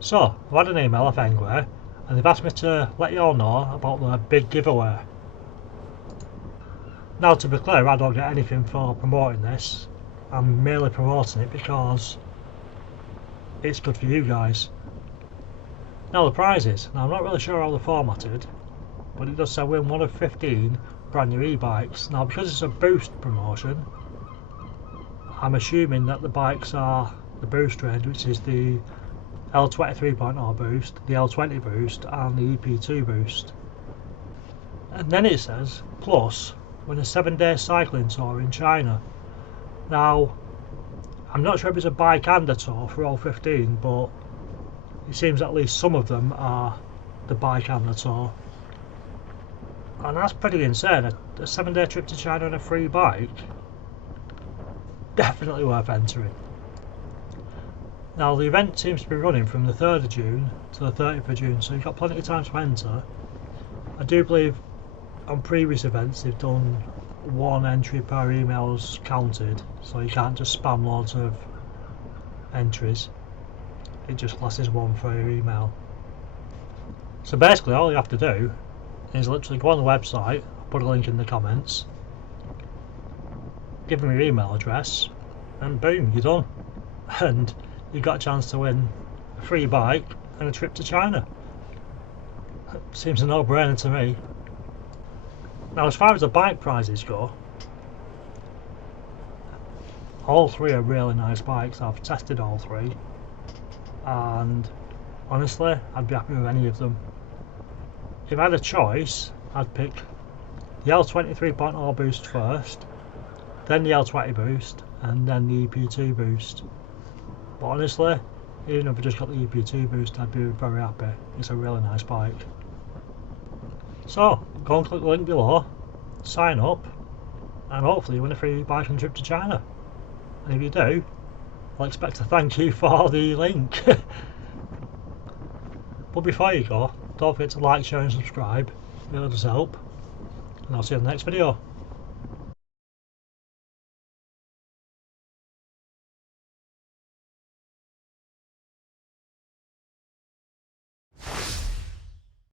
So, I've had an email off ENGWE and they've asked me to let you all know about the big giveaway. Now, to be clear, I don't get anything for promoting this. I'm merely promoting it because it's good for you guys. Now, the prizes. Now, I'm not really sure how they're formatted, but it does say win one of 15 brand new e-bikes. Now, because it's a boost promotion, I'm assuming that the bikes are the boost range, which is the L20 3.0 Boost, the L20 Boost and the EP2 Boost. And then it says, plus, win a 7-day cycling tour in China. Now, I'm not sure if it's a bike and a tour for all 15, but it seems at least some of them are the bike and the tour. And that's pretty insane, a 7-day trip to China on a free bike. Definitely worth entering. Now, the event seems to be running from the 3rd of June to the 30th of June, so you've got plenty of time to enter. I do believe on previous events they've done one entry per emails counted, so you can't just spam loads of entries. It just classes one for your email. So basically all you have to do is literally go on the website, put a link in the comments, give them your email address, and boom, you're done. And you've got a chance to win a free bike and a trip to China. Seems a no-brainer to me. Now, as far as the bike prizes go, all three are really nice bikes. I've tested all three, and honestly, I'd be happy with any of them. If I had a choice, I'd pick the L20 3.0 Boost first, then the L20 Boost, and then the EP2 Boost. But honestly, even if I just got the EP2 Boost, I'd be very happy. It's a really nice bike. So, go and click the link below, sign up, and hopefully you win a free bike and trip to China. And if you do, I'll expect a thank you for the link. But before you go, don't forget to like, share and subscribe. It really does help. And I'll see you in the next video.